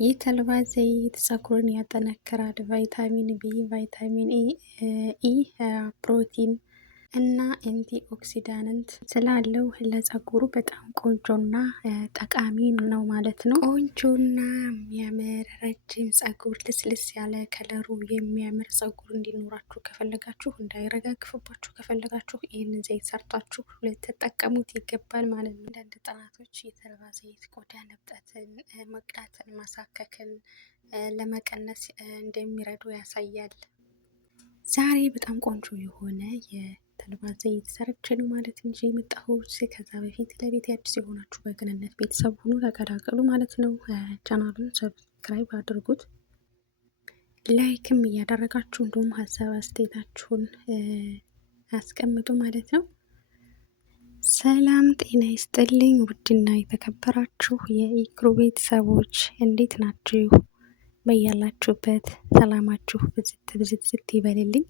የተልባ ዘይት ፀጉርን ያጠነክራል። ቫይታሚን ቢ፣ ቫይታሚን ኢ፣ ፕሮቲን እና አንቲ ኦክሲዳንት ስላለው ለፀጉሩ በጣም ቆንጆና ጠቃሚ ነው ማለት ነው። ቆንጆና የሚያምር ረጅም ፀጉር፣ ልስልስ ያለ ከለሩ የሚያምር ፀጉር እንዲኖራችሁ ከፈለጋችሁ፣ እንዳይረጋግፍባችሁ ከፈለጋችሁ ይህንን ዘይት ሰርታችሁ ልትጠቀሙት ይገባል ማለት ነው። አንዳንድ ጥናቶች የተልባ ዘይት ቆዳ እብጠትን፣ መቅላትን፣ ማሳከክን ለመቀነስ እንደሚረዱ ያሳያል። ዛሬ በጣም ቆንጆ የሆነ የተልባ ዘይት ሰርቼ ነው ማለት እንጂ የመጣሁት። ከዛ በፊት ለቤት አዲስ የሆናችሁ በቅንነት ቤተሰብ ሁኑ፣ ተቀላቀሉ ማለት ነው። ቻናሉን ሰብስክራይብ አድርጉት፣ ላይክም እያደረጋችሁ እንዲሁም ሀሳብ አስተያየታችሁን አስቀምጡ ማለት ነው። ሰላም ጤና ይስጥልኝ። ውድና የተከበራችሁ የኢክሩ ቤተሰቦች እንዴት ናችሁ? በያላችሁበት ሰላማችሁ ብዝት ብዝት ይበልልኝ።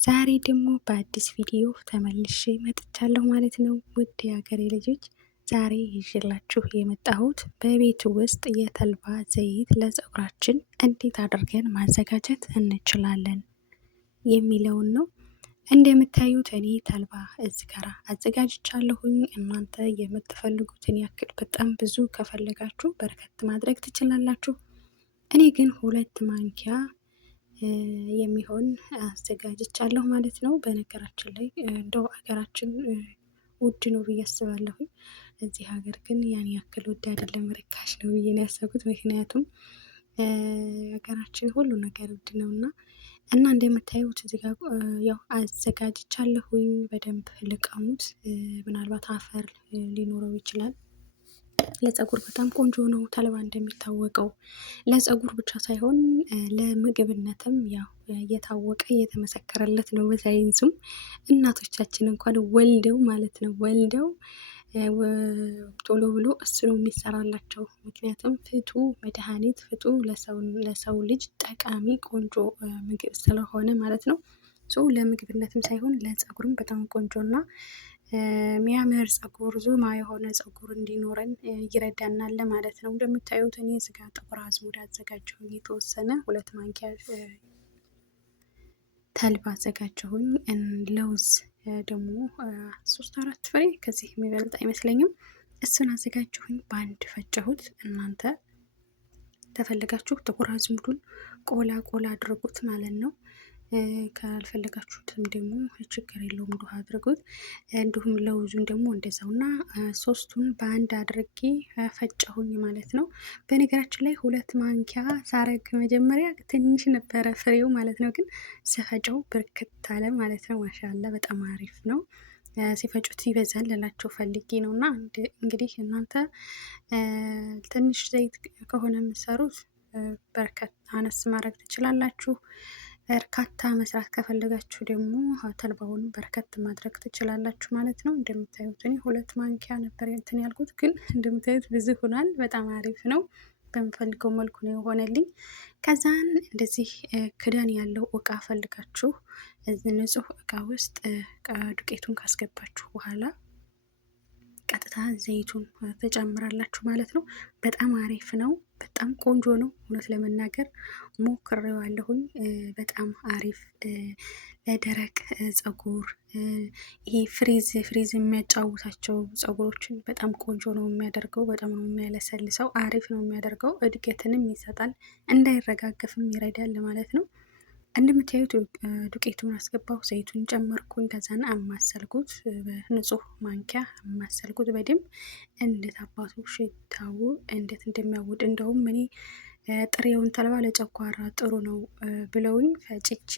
ዛሬ ደግሞ በአዲስ ቪዲዮ ተመልሼ መጥቻለሁ ማለት ነው። ውድ የሀገሬ ልጆች ዛሬ ይዤላችሁ የመጣሁት በቤት ውስጥ የተልባ ዘይት ለፀጉራችን እንዴት አድርገን ማዘጋጀት እንችላለን የሚለውን ነው። እንደምታዩት እኔ ተልባ እዚህ ጋር አዘጋጅቻለሁኝ። እናንተ የምትፈልጉትን ያክል በጣም ብዙ ከፈለጋችሁ በርከት ማድረግ ትችላላችሁ። እኔ ግን 2 ማንኪያ የሚሆን አዘጋጅቻለሁ ማለት ነው። በነገራችን ላይ እንደው ሀገራችን ውድ ነው ብዬ አስባለሁኝ። እዚህ ሀገር ግን ያን ያክል ውድ አይደለም፣ ርካሽ ነው ብዬ ነው ያሰብኩት። ምክንያቱም ሀገራችን ሁሉ ነገር ውድ ነው እና እንደምታዩት እዚህ ጋር ያው አዘጋጅቻለሁኝ። በደንብ ልቀሙት። ምናልባት አፈር ሊኖረው ይችላል። ለፀጉር በጣም ቆንጆ ነው ተልባ። እንደሚታወቀው ለፀጉር ብቻ ሳይሆን ለምግብነትም ያው እየታወቀ እየተመሰከረለት ነው በሳይንሱም። እናቶቻችን እንኳን ወልደው ማለት ነው ወልደው ቶሎ ብሎ እሱ ነው የሚሰራላቸው። ምክንያቱም ፍቱ መድኃኒት፣ ፍቱ ለሰው ልጅ ጠቃሚ ቆንጆ ምግብ ስለሆነ ማለት ነው። ለምግብነትም ሳይሆን ለፀጉርም በጣም ቆንጆና የሚያምር ፀጉር፣ ዙማ የሆነ ፀጉር እንዲኖረን ይረዳናል ማለት ነው። እንደምታዩት እኔ እዚጋ ጥቁር አዝሙድ አዘጋጀሁኝ የተወሰነ 2 ማንኪያ ተልባ አዘጋጀሁኝ። ለውዝ ደግሞ 3-4 ፍሬ፣ ከዚህ የሚበልጥ አይመስለኝም። እሱን አዘጋጀሁኝ፣ በአንድ ፈጨሁት። እናንተ ተፈልጋችሁ ጥቁር አዝሙዱን ቆላ ቆላ አድርጉት ማለት ነው። ካልፈለጋችሁትም ደግሞ ችግር የለውም፣ ዱሃ አድርጉት። እንዲሁም ለውዙን ደግሞ እንደዛው እና 3ቱን በአንድ አድርጌ ፈጨሁኝ ማለት ነው። በነገራችን ላይ 2 ማንኪያ ሳረግ መጀመሪያ ትንሽ ነበረ ፍሬው ማለት ነው፣ ግን ስፈጨው ብርክት አለ ማለት ነው። ማሻአላ በጣም አሪፍ ነው። ሲፈጩት ይበዛል ልላቸው ፈልጌ ነው። እና እንግዲህ እናንተ ትንሽ ዘይት ከሆነ የምትሰሩት በርከት አነስ ማድረግ ትችላላችሁ። በርካታ መስራት ከፈለጋችሁ ደግሞ ተልባውን በርከት ማድረግ ትችላላችሁ ማለት ነው። እንደምታዩት እኔ 2 ማንኪያ ነበር እንትን ያልኩት፣ ግን እንደምታዩት ብዙ ሆኗል። በጣም አሪፍ ነው። በምፈልገው መልኩ ነው የሆነልኝ። ከዛን እንደዚህ ክዳን ያለው እቃ ፈልጋችሁ እዚህ ንጹህ እቃ ውስጥ ዱቄቱን ካስገባችሁ በኋላ ቀጥታ ዘይቱን ትጨምራላችሁ ማለት ነው። በጣም አሪፍ ነው። በጣም ቆንጆ ነው። እውነት ለመናገር ሞክሬዋለሁኝ። በጣም አሪፍ ለደረቅ ፀጉር፣ ይሄ ፍሪዝ የሚያጫውታቸው ፀጉሮችን በጣም ቆንጆ ነው የሚያደርገው። በጣም ነው የሚያለሰልሰው። አሪፍ ነው የሚያደርገው። እድገትንም ይሰጣል፣ እንዳይረጋገፍም ይረዳል ማለት ነው። እንደምታዩት ዱቄቱን አስገባሁ፣ ዘይቱን ጨመርኩኝ። ከዛን አማሰልኩት፣ በንጹህ ማንኪያ አማሰልኩት በደንብ። እንዴት አባቱ ሽታው እንዴት እንደሚያውድ! እንደውም እኔ ጥሬውን ተልባ ለጨጓራ ጥሩ ነው ብለውኝ ፈጭቼ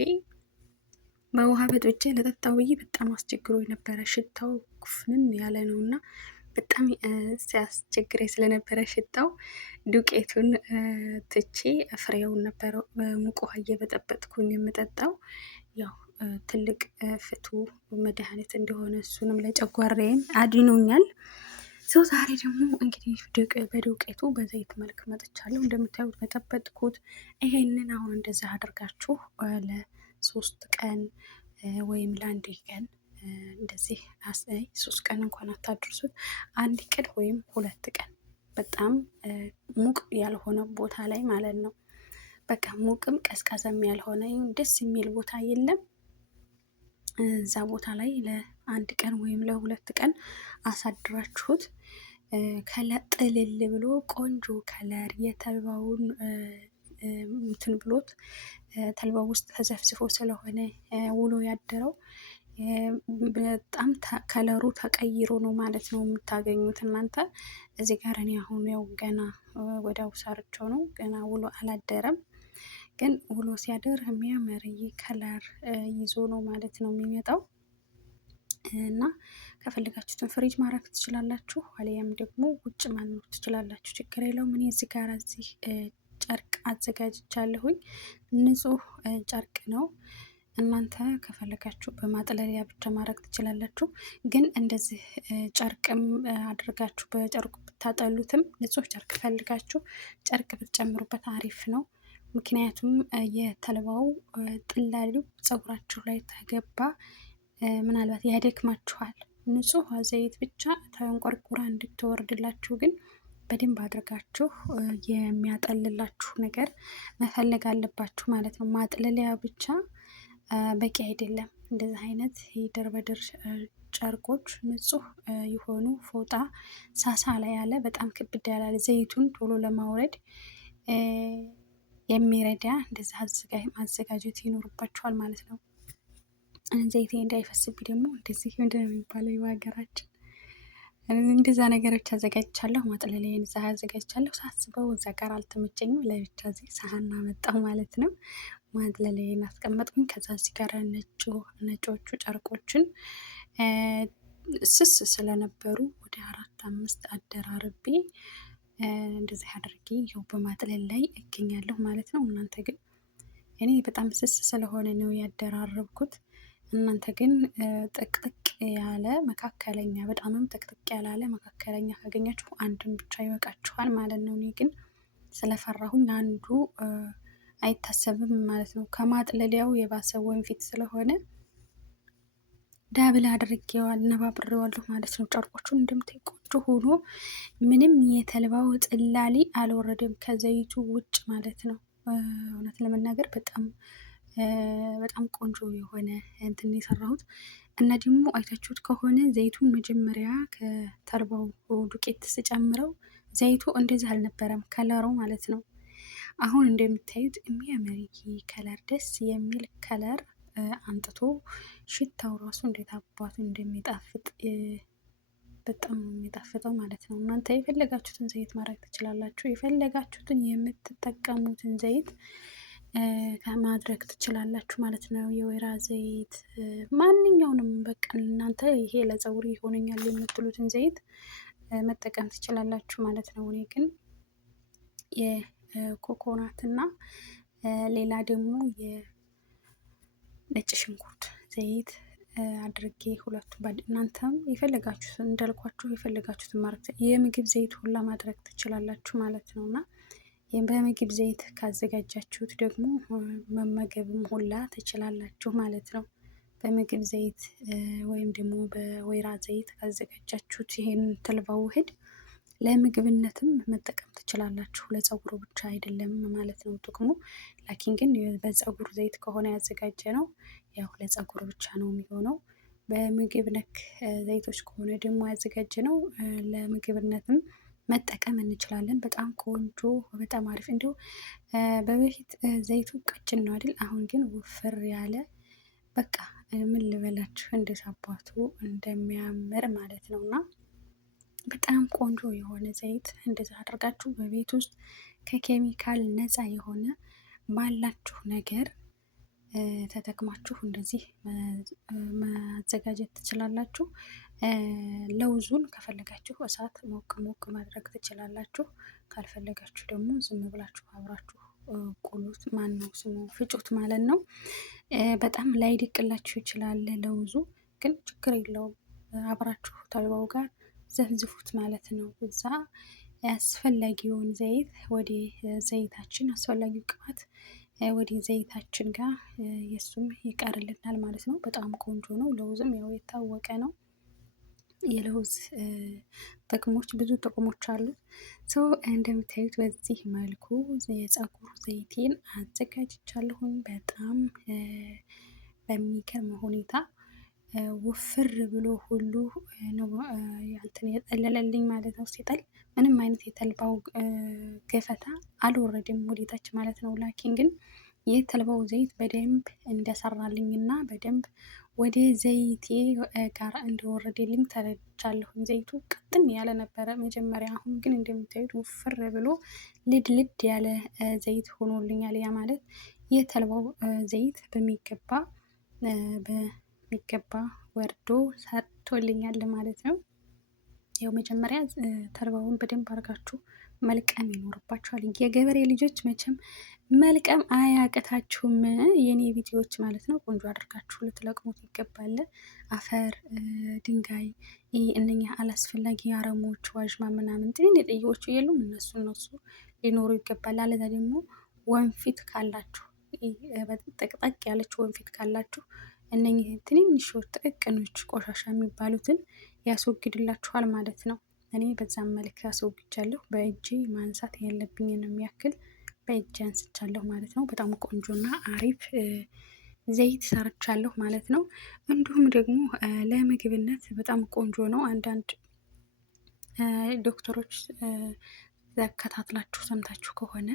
በውሃ በጥብጬ ለጠጣው ብዬ በጣም አስቸግሮ የነበረ ሽታው ኩፍንን ያለ ነው እና በጣም ሲያስቸግረኝ ስለነበረ ሽታው ዱቄቱን ትቼ ፍሬውን ነበረ ሙቅ ውሃ እየበጠበጥኩኝ የምጠጣው። ያው ትልቅ ፍቱ መድኃኒት እንደሆነ እሱንም ለጨጓራዬን አድኖኛል። ዛሬ ደግሞ እንግዲህ በዱቄቱ በዘይት መልክ መጥቻለሁ። እንደምታዩት በጠበጥኩት። ይሄንን አሁን እንደዛ አድርጋችሁ ለ3 ቀን ወይም ለ1 ቀን እንደዚህ 3 ቀን እንኳን አታድርሱት። 1 ቀን ወይም 2 ቀን በጣም ሙቅ ያልሆነ ቦታ ላይ ማለት ነው። በቃ ሙቅም ቀዝቃዛም ያልሆነ ደስ የሚል ቦታ የለም። እዛ ቦታ ላይ ለአንድ ቀን ወይም ለሁለት ቀን አሳድራችሁት ጥልል ብሎ ቆንጆ ከለር የተልባውን እንትን ብሎት ተልባው ውስጥ ተዘፍዝፎ ስለሆነ ውሎ ያደረው በጣም ከለሩ ተቀይሮ ነው ማለት ነው የምታገኙት እናንተ። እዚህ ጋር እኔ አሁን ያው ገና ወዲያው ሰርቸው ነው ገና ውሎ አላደረም። ግን ውሎ ሲያደር የሚያምር ከለር ይዞ ነው ማለት ነው የሚመጣው። እና ከፈለጋችሁትን ፍሪጅ ማድረግ ትችላላችሁ፣ አሊያም ደግሞ ውጭ ማኖር ትችላላችሁ። ችግር የለውም። እኔ እዚህ ጋር ጨርቅ አዘጋጅቻለሁኝ። ንጹህ ጨርቅ ነው። እናንተ ከፈለጋችሁ በማጥለያ ብቻ ማድረግ ትችላላችሁ። ግን እንደዚህ ጨርቅም አድርጋችሁ በጨርቁ ብታጠሉትም ንጹህ ጨርቅ ፈልጋችሁ ጨርቅ ብትጨምሩበት አሪፍ ነው። ምክንያቱም የተልባው ጥላሊው ፀጉራችሁ ላይ ተገባ ምናልባት ያደክማችኋል። ንጹህ ዘይት ብቻ ተንቆርቁራ እንድትወርድላችሁ ግን በደንብ አድርጋችሁ የሚያጠልላችሁ ነገር መፈለግ አለባችሁ ማለት ነው። ማጥለሊያ ብቻ በቂ አይደለም። እንደዚህ አይነት የደርበድር ጨርቆች ንጹህ የሆኑ ፎጣ ሳሳ ላይ ያለ በጣም ክብድ ያላለ ዘይቱን ቶሎ ለማውረድ የሚረዳ እንደዚህ ማዘጋጀት ይኖርባችኋል ማለት ነው። ዘይቴ እንዳይፈስብኝ ደግሞ እንደዚህ ምንድን ነው የሚባለው የሀገራችን እንደዛ ነገሮች አዘጋጅቻለሁ። ማጥለሊያን እዛ አዘጋጅቻለሁ። ሳስበው እዛ ጋር አልተመቸኝም። ለብቻ እዚህ ሳህን አመጣሁ ማለት ነው። ማጥለሊያን አስቀመጥኩኝ። ከዛ እዚህ ጋር ነጮቹ ጨርቆችን ስስ ስለነበሩ ወደ 4-5 አደራርቤ እንደዚህ አድርጌ ይኸው በማጥለል ላይ እገኛለሁ ማለት ነው። እናንተ ግን እኔ በጣም ስስ ስለሆነ ነው ያደራረብኩት። እናንተ ግን ጥቅጥቅ ያለ መካከለኛ፣ በጣምም ጥቅጥቅ ያላለ መካከለኛ ካገኛችሁ አንድን ብቻ ይበቃችኋል ማለት ነው። እኔ ግን ስለፈራሁኝ አንዱ አይታሰብም ማለት ነው። ከማጥለሊያው የባሰ ወንፊት ስለሆነ ዳብል አድርጌዋል ነባብሬዋለሁ ማለት ነው። ጨርቆቹን እንደምታይ ቆንጆ ሆኖ ምንም የተልባው ጥላሊ አልወረደም ከዘይቱ ውጭ ማለት ነው። እውነት ለመናገር በጣም ቆንጆ የሆነ እንትን የሰራሁት እና ደግሞ አይታችሁት ከሆነ ዘይቱን መጀመሪያ ከተልባው ዱቄት ስጨምረው ዘይቱ እንደዚህ አልነበረም ከለሩ ማለት ነው። አሁን እንደምታዩት የሚያምር ከለር ደስ የሚል ከለር አንጥቶ ሽታው ራሱ እንዴት አባቱ እንደሚጣፍጥ በጣም የሚጣፍጠው ማለት ነው። እናንተ የፈለጋችሁትን ዘይት ማድረግ ትችላላችሁ። የፈለጋችሁትን የምትጠቀሙትን ዘይት ማድረግ ትችላላችሁ ማለት ነው። የወይራ ዘይት ማንኛውንም በቃ እናንተ ይሄ ለፀጉር ይሆነኛል የምትሉትን ዘይት መጠቀም ትችላላችሁ ማለት ነው። እኔ ግን የኮኮናት እና ሌላ ደግሞ የነጭ ሽንኩርት ዘይት አድርጌ ሁለቱ እናንተም የፈለጋችሁትን እንዳልኳችሁ የፈለጋችሁትን ማድረግ የምግብ ዘይት ሁላ ማድረግ ትችላላችሁ ማለት ነው። እና በምግብ ዘይት ካዘጋጃችሁት ደግሞ መመገብም ሁላ ትችላላችሁ ማለት ነው። በምግብ ዘይት ወይም ደግሞ በወይራ ዘይት ካዘጋጃችሁት ይሄን ተልባ ውህድ ለምግብነትም መጠቀም ትችላላችሁ። ለፀጉሩ ብቻ አይደለም ማለት ነው ጥቅሙ። ላኪን ግን በፀጉር ዘይት ከሆነ ያዘጋጀ ነው ያው ለፀጉር ብቻ ነው የሚሆነው። በምግብ ነክ ዘይቶች ከሆነ ደግሞ ያዘጋጀ ነው ለምግብነትም መጠቀም እንችላለን። በጣም ቆንጆ በጣም አሪፍ። እንዲሁ በበፊት ዘይቱ ቀጭን ነው አይደል? አሁን ግን ውፍር ያለ በቃ ምን ልበላችሁ እንዴት አባቱ እንደሚያምር ማለት ነው። እና በጣም ቆንጆ የሆነ ዘይት እንደዛ አድርጋችሁ በቤት ውስጥ ከኬሚካል ነፃ የሆነ ባላችሁ ነገር ተጠቅማችሁ እንደዚህ ማዘጋጀት ትችላላችሁ። ለውዙን ከፈለጋችሁ እሳት ሞቅ ሞቅ ማድረግ ትችላላችሁ። ካልፈለጋችሁ ደግሞ ዝም ብላችሁ አብራችሁ ቁሉት፣ ማን ነው ስሙ ፍጩት ማለት ነው። በጣም ላይደቅላችሁ ይችላል ለውዙ፣ ግን ችግር የለውም አብራችሁ ተልባው ጋር ዘፍዝፉት ማለት ነው። እዛ አስፈላጊውን ዘይት ወደ ዘይታችን አስፈላጊው ቅባት ወደ ዘይታችን ጋር የሱም ይቀርልናል ማለት ነው። በጣም ቆንጆ ነው። ለውዝም ያው የታወቀ ነው። የለውዝ ጥቅሞች ብዙ ጥቅሞች አሉት። ሰው እንደምታዩት በዚህ መልኩ የፀጉር ዘይቴን አዘጋጅቻለሁኝ። በጣም በሚገርም ሁኔታ ውፍር ብሎ ሁሉ ነው እንትን የጠለለልኝ ማለት ነው። ሲጠል ምንም አይነት የተልባው ገፈታ አልወረድም ወደታች ማለት ነው። ላኪን ግን የተልባው ዘይት በደንብ እንደሰራልኝ እና በደንብ ወደ ዘይቴ ጋር እንደወረደልኝ ተረድቻለሁኝ። ዘይቱ ቅጥን ያለ ነበረ መጀመሪያ፣ አሁን ግን እንደምታዩት ውፍር ብሎ ልድ ያለ ዘይት ሆኖልኛል። ያ ማለት የተልባው ዘይት በሚገባ ወርዶ ሰርቶልኛል ማለት ነው። ያው መጀመሪያ ተልባውን በደንብ አድርጋችሁ መልቀም ይኖርባችኋል። የገበሬ ልጆች መቼም መልቀም አያቅታችሁም፣ የኔ ቪዲዮዎች ማለት ነው። ቆንጆ አድርጋችሁ ልትለቅሙት ይገባል። አፈር፣ ድንጋይ፣ እነኛ አላስፈላጊ አረሞች፣ ዋዥማ ምናምን ጥዬዎቹ የሉም እነሱ ሊኖሩ ይገባል። አለዛ ደግሞ ወንፊት ካላችሁ ጠቅጠቅ ያለች ወንፊት ካላችሁ እነኚህ ትንንሾች ጥቅቅኖች ቆሻሻ የሚባሉትን ያስወግድላችኋል ማለት ነው። እኔ በዛም መልክ አስወግጃለሁ። በእጅ ማንሳት ያለብኝን የሚያክል በእጅ አንስቻለሁ ማለት ነው። በጣም ቆንጆና አሪፍ ዘይት ሰርቻለሁ ማለት ነው። እንዲሁም ደግሞ ለምግብነት በጣም ቆንጆ ነው። አንዳንድ ዶክተሮች ተከታትላችሁ ሰምታችሁ ከሆነ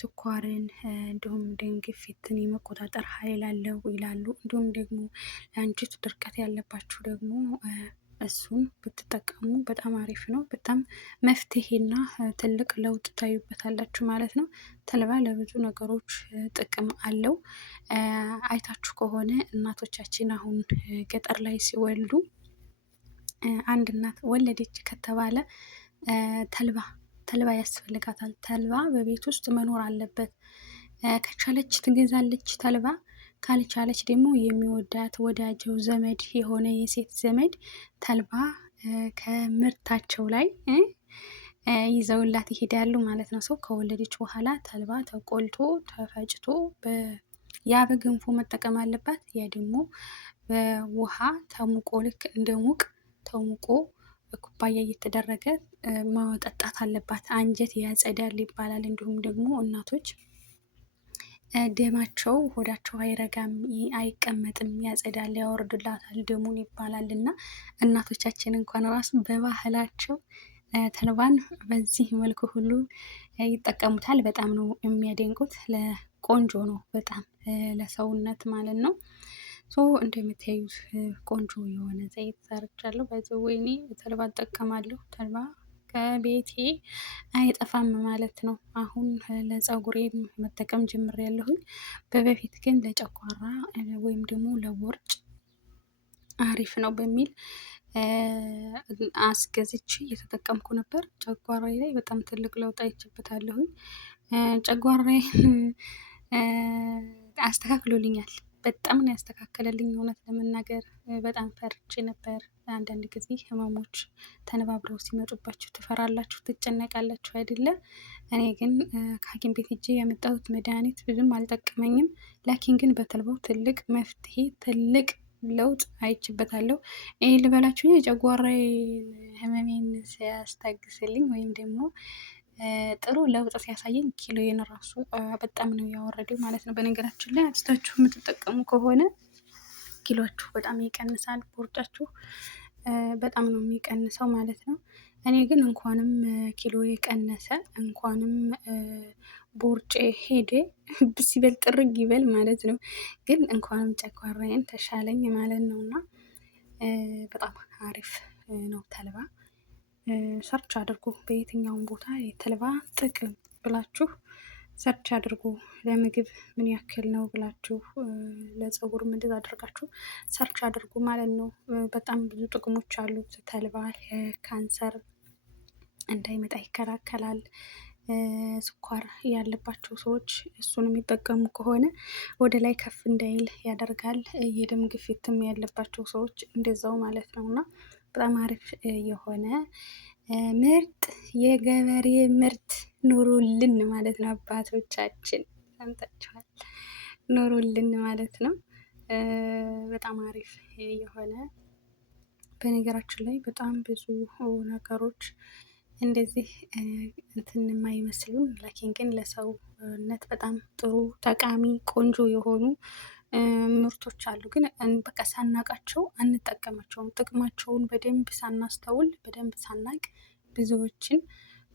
ስኳርን እንዲሁም ደም ግፊትን የመቆጣጠር ኃይል አለው ይላሉ። እንዲሁም ደግሞ ለአንጀት ድርቀት ያለባችሁ ደግሞ እሱን ብትጠቀሙ በጣም አሪፍ ነው። በጣም መፍትሄና ትልቅ ለውጥ ታዩበታላችሁ ማለት ነው። ተልባ ለብዙ ነገሮች ጥቅም አለው። አይታችሁ ከሆነ እናቶቻችን አሁን ገጠር ላይ ሲወልዱ አንድ እናት ወለደች ከተባለ ተልባ ያስፈልጋታል። ተልባ በቤት ውስጥ መኖር አለበት። ከቻለች ትገዛለች ተልባ፣ ካልቻለች ደግሞ የሚወዳት ወዳጀው ዘመድ የሆነ የሴት ዘመድ ተልባ ከምርታቸው ላይ ይዘውላት ይሄዳሉ ማለት ነው። ሰው ከወለደች በኋላ ተልባ ተቆልቶ ተፈጭቶ ያ በገንፎ መጠቀም አለባት። ያ ደግሞ በውሃ ተሙቆ ልክ እንደ ሙቅ ተሙቆ ኩባያ እየተደረገ ማጠጣት አለባት። አንጀት ያጸዳል ይባላል። እንዲሁም ደግሞ እናቶች ደማቸው ሆዳቸው አይረጋም፣ አይቀመጥም፣ ያጸዳል፣ ያወርድላታል ደሙን ይባላል። እና እናቶቻችን እንኳን ራሱ በባህላቸው ተልባን በዚህ መልኩ ሁሉ ይጠቀሙታል። በጣም ነው የሚያደንቁት። ለቆንጆ ነው በጣም ለሰውነት ማለት ነው። እንደምታዩት ቆንጆ የሆነ ዘይት ሰርቻለሁ። በዚህ ወይኔ ተልባ እጠቀማለሁ። ተልባ ከቤቴ አይጠፋም ማለት ነው። አሁን ለፀጉሬ መጠቀም ጀምሬያለሁኝ። በበፊት ግን ለጨጓራ ወይም ደግሞ ለቦርጭ አሪፍ ነው በሚል አስገዝቼ እየተጠቀምኩ ነበር። ጨጓራዬ ላይ በጣም ትልቅ ለውጥ አይቼበታለሁኝ። ጨጓራዬ አስተካክሎልኛል። በጣም ነው ያስተካከለልኝ። እውነት ለመናገር በጣም ፈርቼ ነበር። አንዳንድ ጊዜ ህመሞች ተነባብረው ሲመጡባችሁ ትፈራላችሁ፣ ትጨነቃላችሁ አይደለም። እኔ ግን ከሐኪም ቤት ሄጄ ያመጣሁት መድኃኒት ብዙም አልጠቀመኝም። ላኪን ግን በተልባው ትልቅ መፍትሄ፣ ትልቅ ለውጥ አይችበታለሁ። ይህ ልበላችሁ የጨጓራዬ ህመሜን ሲያስታግስልኝ ወይም ደግሞ ጥሩ ለውጥ ሲያሳየኝ ኪሎዬን ራሱ በጣም ነው ያወረደው ማለት ነው። በነገራችን ላይ አብዝታችሁ የምትጠቀሙ ከሆነ ኪሎችሁ በጣም ይቀንሳል፣ ቦርጫችሁ በጣም ነው የሚቀንሰው ማለት ነው። እኔ ግን እንኳንም ኪሎ የቀነሰ እንኳንም ቦርጬ ሄደ ሲበል ጥርግ ይበል ማለት ነው። ግን እንኳንም ጨጓራዬን ተሻለኝ ማለት ነው። እና በጣም አሪፍ ነው ተልባ። ሰርች አድርጉ በየትኛውም ቦታ የተልባ ጥቅም ብላችሁ ሰርች አድርጉ። ለምግብ ምን ያክል ነው ብላችሁ ለፀጉር ምንድን አድርጋችሁ ሰርች አድርጉ ማለት ነው። በጣም ብዙ ጥቅሞች አሉት ተልባ። ካንሰር እንዳይመጣ ይከላከላል። ስኳር ያለባቸው ሰዎች እሱን የሚጠቀሙ ከሆነ ወደ ላይ ከፍ እንዳይል ያደርጋል። የደም ግፊትም ያለባቸው ሰዎች እንደዛው ማለት ነው። እና በጣም አሪፍ የሆነ ምርጥ የገበሬ ምርት ኑሩልን ማለት ነው። አባቶቻችን ሰምታችኋል፣ ኑሩልን ማለት ነው። በጣም አሪፍ የሆነ በነገራችን ላይ በጣም ብዙ ነገሮች እንደዚህ እንትን የማይመስሉን ላኪን ግን ለሰውነት በጣም ጥሩ ጠቃሚ ቆንጆ የሆኑ ምርቶች አሉ። ግን በቃ ሳናቃቸው አንጠቀማቸውም። ጥቅማቸውን በደንብ ሳናስተውል በደንብ ሳናቅ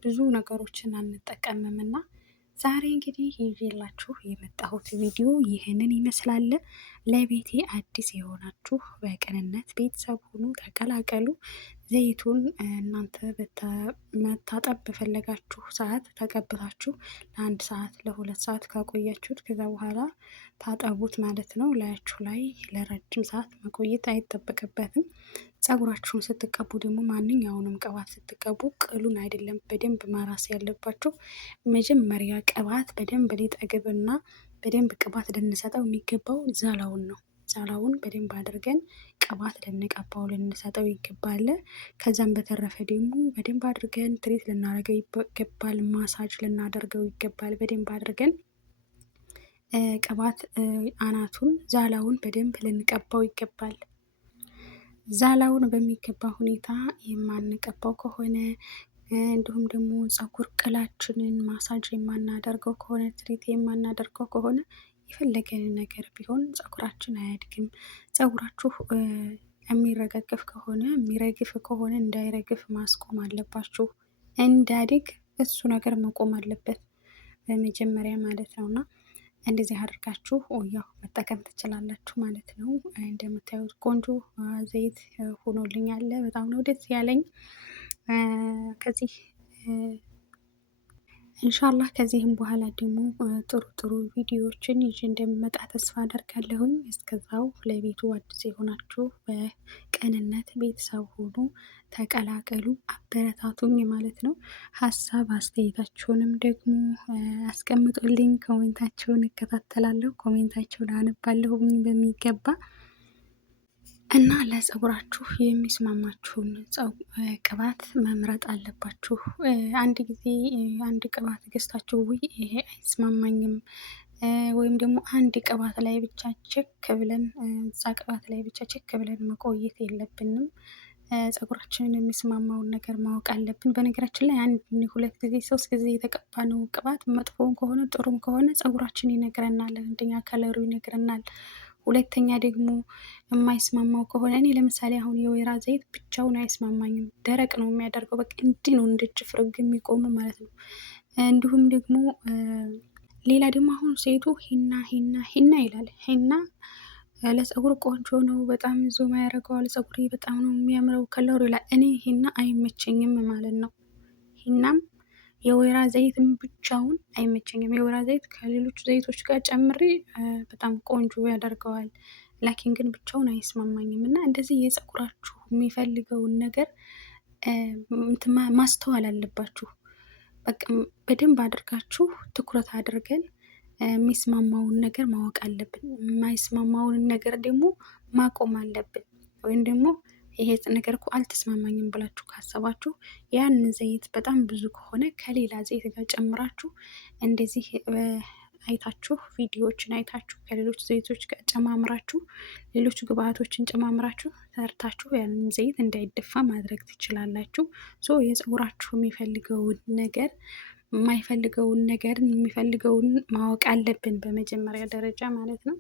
ብዙ ነገሮችን አንጠቀምም እና ዛሬ እንግዲህ ይዤላችሁ የመጣሁት ቪዲዮ ይህንን ይመስላል። ለቤቴ አዲስ የሆናችሁ በቅንነት ቤተሰብ ሁኑ፣ ተቀላቀሉ። ዘይቱን እናንተ መታጠብ በፈለጋችሁ ሰዓት ተቀብታችሁ ለ1 ሰዓት ለ2 ሰዓት ካቆያችሁት ከዛ በኋላ ታጠቡት ማለት ነው። ላያችሁ ላይ ለረጅም ሰዓት መቆየት አይጠበቅበትም። ፀጉራችሁን ስትቀቡ ደግሞ ማንኛውንም ቅባት ስትቀቡ ቅሉን አይደለም በደንብ ማራስ ያለባችሁ። መጀመሪያ ቅባት በደንብ ሊጠግብና በደንብ ቅባት ልንሰጠው የሚገባው ዛላውን ነው። ዛላውን በደንብ አድርገን ቅባት ልንቀባው ልንሰጠው ይገባል። ከዛም በተረፈ ደግሞ በደንብ አድርገን ትሪት ልናደርገው ይገባል። ማሳጅ ልናደርገው ይገባል። በደንብ አድርገን ቅባት አናቱን ዛላውን በደንብ ልንቀባው ይገባል። ዛላውን በሚገባ ሁኔታ የማንቀባው ከሆነ እንዲሁም ደግሞ ፀጉር ቅላችንን ማሳጅ የማናደርገው ከሆነ ትሪት የማናደርገው ከሆነ የፈለገን ነገር ቢሆን ፀጉራችን አያድግም። ፀጉራችሁ የሚረጋገፍ ከሆነ የሚረግፍ ከሆነ እንዳይረግፍ ማስቆም አለባችሁ። እንዳያድግ እሱ ነገር መቆም አለበት በመጀመሪያ ማለት ነው። እና እንደዚህ አድርጋችሁ ያው መጠቀም ትችላላችሁ ማለት ነው። እንደምታዩት ቆንጆ ዘይት ሆኖልኛል። በጣም ነው ደስ ያለኝ። ከዚህ ኢንሻላህ ከዚህም በኋላ ደግሞ ጥሩ ቪዲዮዎችን ይዤ እንደምመጣ ተስፋ አደርጋለሁኝ። እስከዛው ለቤቱ አዲስ የሆናችሁ በቅንነት ቤተሰብ ሆኑ፣ ተቀላቀሉ፣ አበረታቱኝ ማለት ነው። ሀሳብ አስተያየታችሁንም ደግሞ አስቀምጡልኝ። ኮሜንታችሁን እከታተላለሁ፣ ኮሜንታችሁን አነባለሁኝ በሚገባ እና ለፀጉራችሁ የሚስማማችሁን ቅባት መምረጥ አለባችሁ። አንድ ጊዜ አንድ ቅባት ገዝታችሁ ውይ ይሄ አይስማማኝም ወይም ደግሞ አንድ ቅባት ላይ ብቻ ችክ ብለን እዛ ቅባት ላይ ብቻ ችክ ብለን መቆየት የለብንም። ፀጉራችንን የሚስማማውን ነገር ማወቅ አለብን። በነገራችን ላይ 1 2 ጊዜ 3 ጊዜ የተቀባነው ቅባት መጥፎም ከሆነ ጥሩም ከሆነ ፀጉራችን ይነግረናል። አንደኛ ከለሩ ይነግረናል። ሁለተኛ ደግሞ የማይስማማው ከሆነ እኔ ለምሳሌ አሁን የወይራ ዘይት ብቻውን አይስማማኝም። ደረቅ ነው የሚያደርገው። በቃ እንዲህ ነው እንደ ጭፍርግ የሚቆመው ማለት ነው። እንዲሁም ደግሞ ሌላ ደግሞ አሁን ሴቱ ሂና ይላል። ሂና ለፀጉር ቆንጆ ነው፣ በጣም ዞማ ያደርገዋል፣ ፀጉሬ በጣም ነው የሚያምረው ከለሩ ይላል። እኔ ሂና አይመቸኝም ማለት ነው። ሂናም የወይራ ዘይትም ብቻውን አይመቸኝም። የወይራ ዘይት ከሌሎች ዘይቶች ጋር ጨምሬ በጣም ቆንጆ ያደርገዋል። ላኪን ግን ብቻውን አይስማማኝም። እና እንደዚህ የፀጉራችሁ የሚፈልገውን ነገር ማስተዋል አለባችሁ። በቃ በደንብ አድርጋችሁ ትኩረት አድርገን የሚስማማውን ነገር ማወቅ አለብን። የማይስማማውን ነገር ደግሞ ማቆም አለብን። ወይም ደግሞ ይሄ ነገር እኮ አልተስማማኝም ብላችሁ ካሰባችሁ ያን ዘይት በጣም ብዙ ከሆነ ከሌላ ዘይት ጋር ጨምራችሁ እንደዚህ አይታችሁ ቪዲዮዎችን አይታችሁ ከሌሎች ዘይቶች ጋር ጨማምራችሁ ሌሎች ግብአቶችን ጨማምራችሁ ሰርታችሁ ያንን ዘይት እንዳይደፋ ማድረግ ትችላላችሁ። የፀጉራችሁ የሚፈልገውን ነገር የማይፈልገውን ነገር የሚፈልገውን ማወቅ አለብን በመጀመሪያ ደረጃ ማለት ነው።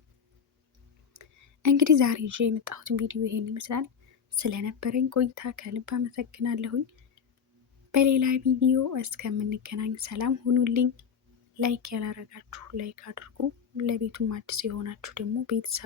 እንግዲህ ዛሬ ይዤ የመጣሁትን ቪዲዮ ይሄን ይመስላል። ስለነበረኝ ቆይታ ከልብ አመሰግናለሁኝ። በሌላ ቪዲዮ እስከምንገናኝ ሰላም ሁኑልኝ። ላይክ ያላረጋችሁ ላይክ አድርጉ። ለቤቱም አዲስ የሆናችሁ ደግሞ ቤተሰብ